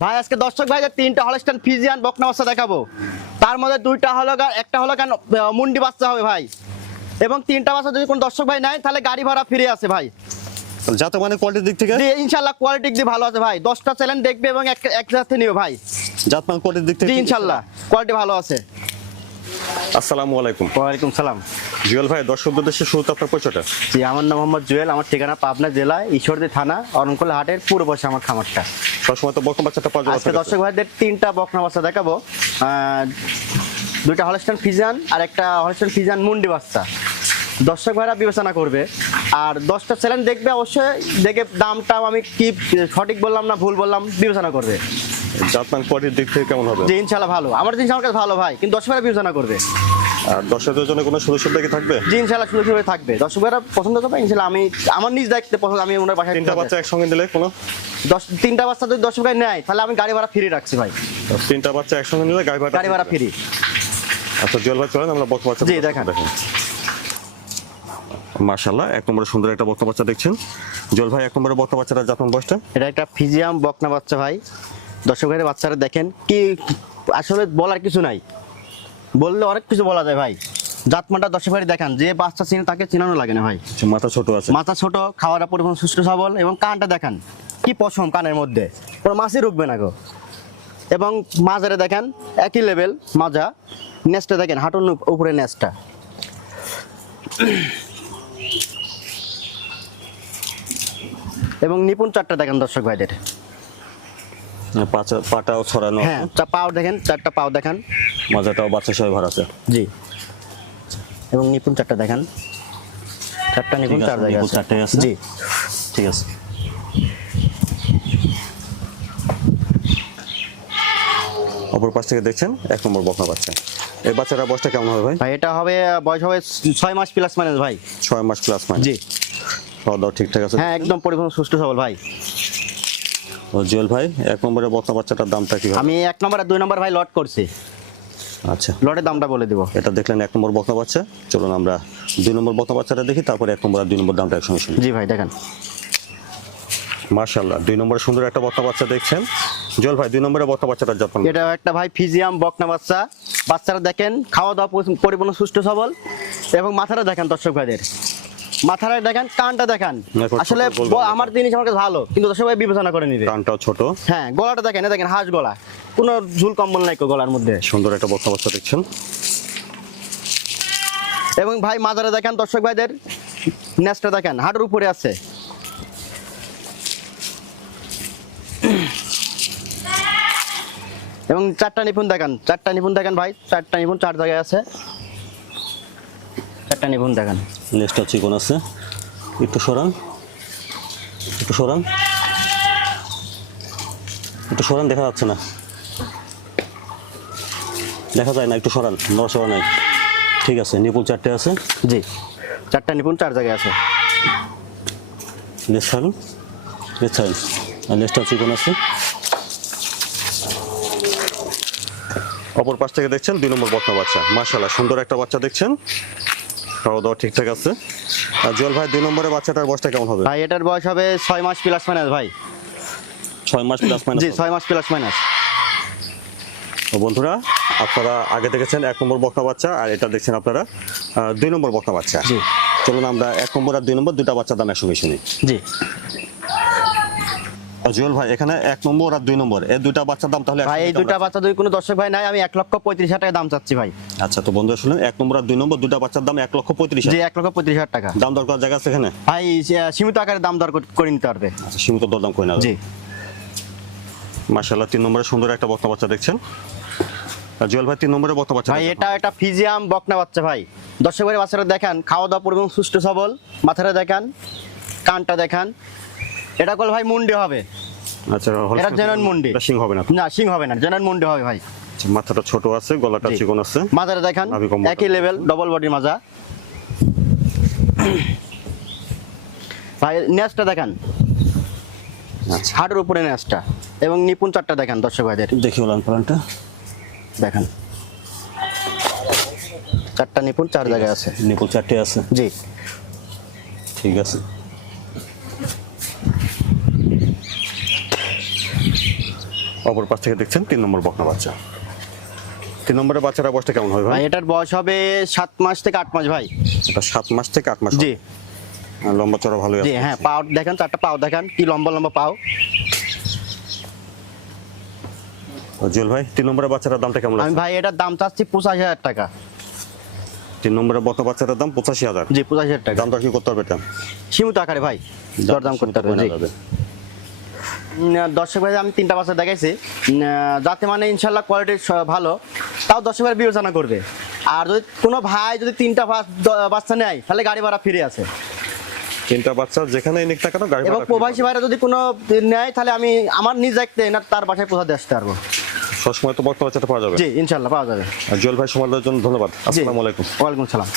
ভাই আজকে দর্শক ভাইদের তিনটা হলস্টান ফিজিয়ান বকনা বাচ্চা দেখাবো। তার মধ্যে দুইটা হলো একটা হলো কেন মুন্ডি বাচ্চা হবে ভাই। এবং তিনটা বাচ্চা যদি কোনো দর্শক ভাই নাই তাহলে গাড়ি ভাড়া ফিরে আছে ভাই। যাত মানে কোয়ালিটির দিক থেকে? ইনশাল্লাহ কোয়ালিটি ভালো আছে ভাই। দশটা চ্যালেঞ্জ দেখবে এবং এক একসাথে নিও ভাই। জাত মানে কোয়ালিটির দিক থেকে ইনশাল্লাহ কোয়ালিটি ভালো আছে। আসসালামু আলাইকুম। ওয়ালাইকুম সালাম। জুয়েল ভাই দর্শকদের দেশে শুরুতে আপনার পরিচয়টা। জি আমার নাম মোহাম্মদ জুয়েল আমার ঠিকানা পাবনা জেলা ঈশ্বরদী থানা অরণকোল হাটের পূর্ব পাশে আমার খামারটা। সবসময় তো বকম বাচ্চাটা পাওয়া আজকে যাবে দর্শক ভাইদের তিনটা বকনা বাচ্চা দেখাবো। দুইটা হলস্টান ফিজান আর একটা হলস্টান ফিজান মুন্ডি বাচ্চা। দর্শক ভাইরা বিবেচনা করবে। আর দশটা চ্যালেঞ্জ দেখবে অবশ্যই দেখে দামটা আমি কি সঠিক বললাম না ভুল বললাম বিবেচনা করবে। জাত মানে কোয়ালিটির দিক থেকে কেমন হবে? যে ইনশাল্লাহ ভালো। আমার জিনিস আমার কাছে ভালো ভাই কিন্তু দর্শক ভাইরা বিবেচনা করবে। আর দর্শকদের জন্য কোনো সুযোগ সুবিধা কি থাকবে? সুযোগ সুবিধা পছন্দ করবে আমি আমার নিজ দায়িত্বে পছন্দ আমি ওনার বাসায় তিনটা বাচ্চা একসঙ্গে দিলে কোনো? দশ তিনটা বাচ্চা যদি নেয় তাহলে আমি গাড়ি ভাড়া ফ্রি রাখছি ভাই। তিনটা বাচ্চা একসঙ্গে নিলে গাড়ি ভাড়া গাড়ি ভাড়া ফ্রি। আচ্ছা জুয়েল ভাই চলেন আমরা বকম বাচ্চা জি, দেখান। মাশাল্লাহ এক নম্বরে সুন্দর একটা বকম বাচ্চা দেখছেন। জুয়েল ভাই এক নম্বরে বকম বাচ্চাটা যখন বয়সটা? এটা একটা ফিজিয়াম বকনা বাচ্চা ভাই। দর্শক বাচ্চারা দেখেন কি আসলে বলার কিছু নাই। বললে অনেক কিছু বলা যায় ভাই। জাতমানটা দর্শক ভাই দেখান যে বাচ্চা চিনে তাকে চিনানো লাগে না ভাই। আচ্ছা, মাথা ছোট আছে। মাথা ছোট খাওয়াটা পরিমাণ সুস্থ সবল এবং কানটা দেখান কি পশম কানের মধ্যে। কোনো মাছই রুখবে না গো। এবং মাজারে দেখেন একই লেভেল মাজা। নেসটা দেখেন হাঁটুর উপরে নেসটা। এবং নিপুণ চারটা দেখেন দর্শক ভাইদের। পাচা পাটাও ছড়ানো হ্যাঁ পাও দেখেন চারটা পাও দেখান। মাজাটাও বাচ্চা সবাই ভরা আছে। জি। এবং নিপুণ চারটা দেখান। চারটা নিপুণ চার জায়গায় নিপুণ আছে। চারটাই আছে? জি। ঠিক আছে। অপর পাশ থেকে দেখছেন এক নম্বর বকনা বাচ্চা। এই বাচ্চাটা বয়সটা কেমন হবে ভাই? ভাই এটা হবে বয়স হবে ছয় মাস প্লাস মানে ভাই। ছয় মাস প্লাস মানে জি। খাওয়া দাওয়া ঠিকঠাক আছে? হ্যাঁ একদম পরিপূর্ণ সুস্থ সবল ভাই। ও জুয়েল ভাই এক নম্বরে বকনা বাচ্চাটার দামটা কি আমি এক নম্বর আর দুই নম্বর ভাই লট করছি। আচ্ছা। লটের দামটা বলে দিব। এটা দেখলেন এক নম্বর বকনা বাচ্চা। চলুন আমরা দুই নম্বর বকনা বাচ্চাটা দেখি তারপরে এক নম্বর আর দুই নম্বর দামটা একসঙ্গে শুনি। জি ভাই দেখেন। মার্শাল্লাহ দুই নম্বরে সুন্দর একটা বকনা বাচ্চা দেখছেন। জুয়েল ভাই দুই নম্বরে বকনা বাচ্চাটা যত্ন এটা একটা ভাই ফিজিয়াম বকনা বাচ্চা। বাচ্চারা দেখেন খাওয়া দাওয়া পরি- পরিপূর্ণ সুস্থ সবল। এবং মাথাটা দেখেন দর্শক ভাইদের। মাথাটা দেখেন কানটা দেখেন। আসলে। আমার জিনিস আমার কাছে ভালো কিন্তু দর্শক ভাই বিবেচনা করে নিবে। কানটাও ছোট। হ্যাঁ গলাটা দেখেন দেখেন হাঁস গলা। কোনো ঝুল কম্বল নাই গলার মধ্যে। সুন্দর একটা বকনা বাচ্চা দেখছেন। এবং ভাই মাজারে দেখেন দর্শক ভাইদের নেসটা দেখেন হাটের উপরে আছে। এবং চারটা নিপুণ দেখেন চারটা নিপুণ দেখেন ভাই চারটা নিপুণ চার জায়গায় আছে। চারটা নিপুণ দেখেন। লেজটা চিকন আছে। একটু সরান। একটু সরান। একটু সরান দেখা যাচ্ছে না। দেখা যায় না একটু সরান নড়াচড়া নাই। ঠিক আছে নিপুল চারটে আছে? জি। চারটা নিপুণ চার জায়গায় আছে। লেজ ছাড়ুন লেজ ছাড়ুন। আর লেজটা চিকন আছে। অপর পাশ থেকে দেখছেন দুই নম্বর বকনা বাচ্চা। মার্শাল্লাহ সুন্দর একটা বাচ্চা দেখছেন। খাওয়া দাওয়া ঠিকঠাক আছে। আর জল ভাই দুই নম্বরের বাচ্চাটার বয়সটা কেমন হবে? ভাই এটার বয়স হবে ছয় মাস প্লাস মাইনাস ভাই। ছয় মাস প্লাস মাইনাস জি ছয় মাস প্লাস মাইনাস তো বন্ধুরা আপনারা আগে দেখেছেন এক নম্বর বকনা বাচ্চা আর এটা দেখছেন আপনারা দুই নম্বর বকনা বাচ্চা। জি। চলুন আমরা এক নম্বর আর দুই নম্বর দুটা বাচ্চার দাম একসঙ্গে শুনি। জি। জুয়েল ভাই এখানে এক নম্বর আর দুই নম্বর এই দুইটা বাচ্চার দাম তাহলে ভাই এই দুটা বাচ্চা যদি কোনো দর্শক ভাই নাই আমি এক লক্ষ পঁয়ত্রিশ হাজার টাকা দাম চাচ্ছি ভাই। আচ্ছা তো বন্ধুরা শুনুন এক নম্বর আর দুই নম্বর দুটা বাচ্চার দাম এক লক্ষ পঁয়ত্রিশ জি এক লক্ষ পঁয়ত্রিশ হাজার টাকা। দাম দর করার জায়গা আছে এখানে? ভাই সীমিত আকারে দাম দর কর- নিতে পারবে। আচ্ছা সীমিত দরদাম করে না জি। মার্শাল্লাহ তিন নম্বরে সুন্দর একটা বকনা বাচ্চা দেখছেন। জুয়েল ভাই তিন নম্বরে বকনা বাচ্চা ভাই এটা একটা ফিজিয়াম বকনা বাচ্চা ভাই। দর্শক ভাই বাচ্চারা দেখান খাওয়া দাওয়া পরিমাণ সুস্থ সবল। মাথাটা দেখান কানটা দেখান। এটা কল ভাই মুন্ডি হবে। আচ্ছা এটা জেনারেল মুন্ডি। এটা সিং হবে না না সিং হবে না জেনারেল মুন্ডি হবে ভাই। আচ্ছা, মাথাটা ছোট আছে গলাটা। চিকন আছে। মাথাটা দেখান একই লেভেল ডবল বডির মাজা। ভাই দেখান। হাটের উপরে নেসটা এবং নিপুণ চারটা দেখেন দর্শক ভাইদের। দেখি ওলান পালানটা। দেখান। চারটা নিপুণ চার জায়গায় আছে। নিপুল চারটে আছে। জি। ঠিক আছে। অপর পাশ থেকে দেখছেন তিন নম্বর বকনা বাচ্চা। তিন নম্বরের বাচ্চাটা বয়সটা কেমন হবে ভাই? এটার বয়স হবে সাত মাস থেকে আট মাস ভাই। এটা সাত মাস থেকে আট মাস জি। লম্বা চড়া জি আছে। হ্যাঁ পাও দেখেন চারটা পাও দেখেন কি লম্বা লম্বা পাও। জুয়েল ভাই তিন নম্বরের বাচ্চাটার দামটা কেমন আমি ভাই এটার দাম চাচ্ছি পঁচাশি হাজার টাকা। তিন নম্বরের বকনা বাচ্চাটার দাম পঁচাশি হাজার। জি পঁচাশি হাজার টাকা। দাম দর কি করতে হবে এটা? সীমিত আকারে ভাই দরদাম করতে। উম, দর্শক ভাই আমি তিনটা বাচ্চা দেখাইছি। যাতে মানে ইনশাল্লাহ কোয়ালিটি ভালো। তাও দর্শক ভাই বিবেচনা করবে। আর যদি কোনো ভাই যদি তিনটা বাচ- বাচ্চা নেয় তাহলে গাড়ি ভাড়া ফিরে আছে। তিনটা বাচ্চা যেখানে নিক না কেন গাড়ি এবং প্রবাসী ভাইরা যদি কোনো নেয় তাহলে আমি আমার নিজ দেখতে না তার বাসায় পৌঁছাতে আসতে পারব। সবসময় তো বর্তমান বাচ্চাটা পাওয়া যাবে? জি ইনশাল্লাহ পাওয়া যাবে। জুয়েল ভাই সময় জন্য ধন্যবাদ। আসসালামু আলাইকুম। ওয়ালাইকুম সালাম